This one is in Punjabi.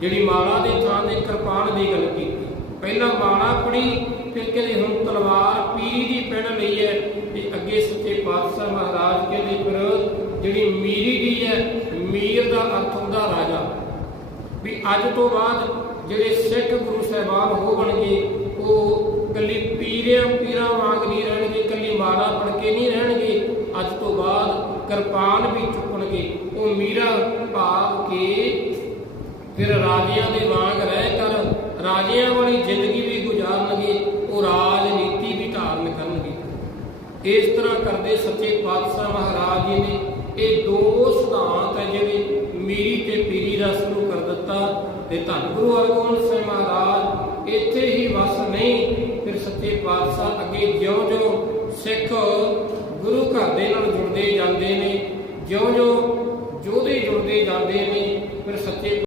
ਜਿਹੜੀ ਮਾਲਾ ਦੇ ਥਾਂ ਤੇ ਕਿਰਪਾਨ ਦੀ ਗੱਲ ਕੀਤੀ। ਪਹਿਲਾਂ ਮਾਲਾ ਪੜੀ ਫਿਰ ਕਹਿੰਦੇ ਹੁਣ ਤਲਵਾਰ ਪੀਰੀ ਦੀ ਪੈਣ ਲਈ ਹੈ ਤੇ ਅੱਗੇ ਸੱਚੇ ਪਾਤਸ਼ਾਹ ਮਹਾਰਾਜ ਕਹਿੰਦੇ ਫਿਰ ਜਿਹੜੀ ਮੀਰੀ ਦੀ ਹੈ, ਮੀਰ ਦਾ ਅਰਥ ਹੁੰਦਾ ਰਾਜਾ। ਵੀ ਅੱਜ ਤੋਂ ਬਾਅਦ ਜਿਹੜੇ ਸਿੱਖ ਗੁਰੂ ਸਾਹਿਬਾਨ ਹੋਣਗੇ ਉਹ ਕੱਲੀ ਪੀਰਿਆਂ ਪੀਰਾਂ ਵਾਂਗ ਨਹੀਂ ਰਹਿਣਗੇ ਕੱਲੀ ਮਾਲਾ ਪੜ ਕੇ ਨਹੀਂ ਰਹਿਣਗੇ, ਅੱਜ ਤੋਂ ਬਾਅਦ ਕਿਰਪਾਨ ਵੀ ਚੁੱਕਣਗੇ। ਉਹ ਮੀਰਾ ਭਾਵ ਕੇ ਫਿਰ ਰਾਜਿਆਂ ਦੇ ਵਾਂਗ ਰਹਿ ਕਰ ਰਾਜਿਆਂ ਵਾਲੀ ਜ਼ਿੰਦਗੀ ਵੀ ਗੁਜ਼ਾਰਨਗੇ, ਉਹ ਰਾਜਨੀਤੀ ਵੀ ਧਾਰਨ ਕਰਨਗੇ। ਇਸ ਤਰ੍ਹਾਂ ਕਰਦੇ ਸੱਚੇ ਪਾਤਸ਼ਾਹ ਮਹਾਰਾਜ ਜੀ ਨੇ ਇਹ ਦੋ ਸਿਧਾਂਤ ਹੈ ਜਿਹੜੇ ਮੀਰੀ ਤੇ ਪੀਰੀ ਦਾ ਸ਼ੁਰੂ ਕਰ ਦਿੱਤਾ ਤੇ ਧੰਨ ਗੁਰੂ ਹਰਗੋਬਿੰਦ ਸਾਹਿਬ ਮਹਾਰਾਜ ਇੱਥੇ ਹੀ ਵਸ ਨਹੀਂ, ਫਿਰ ਸੱਚੇ ਪਾਤਸ਼ਾਹ ਅੱਗੇ ਜਿਉਂ-ਜਿਉਂ ਸਿੱਖ ਗੁਰੂ ਘਰ ਦੇ ਨਾਲ ਜੁੜਦੇ ਜਾਂਦੇ ਨੇ, ਜਿਉਂ-ਜਿਉਂ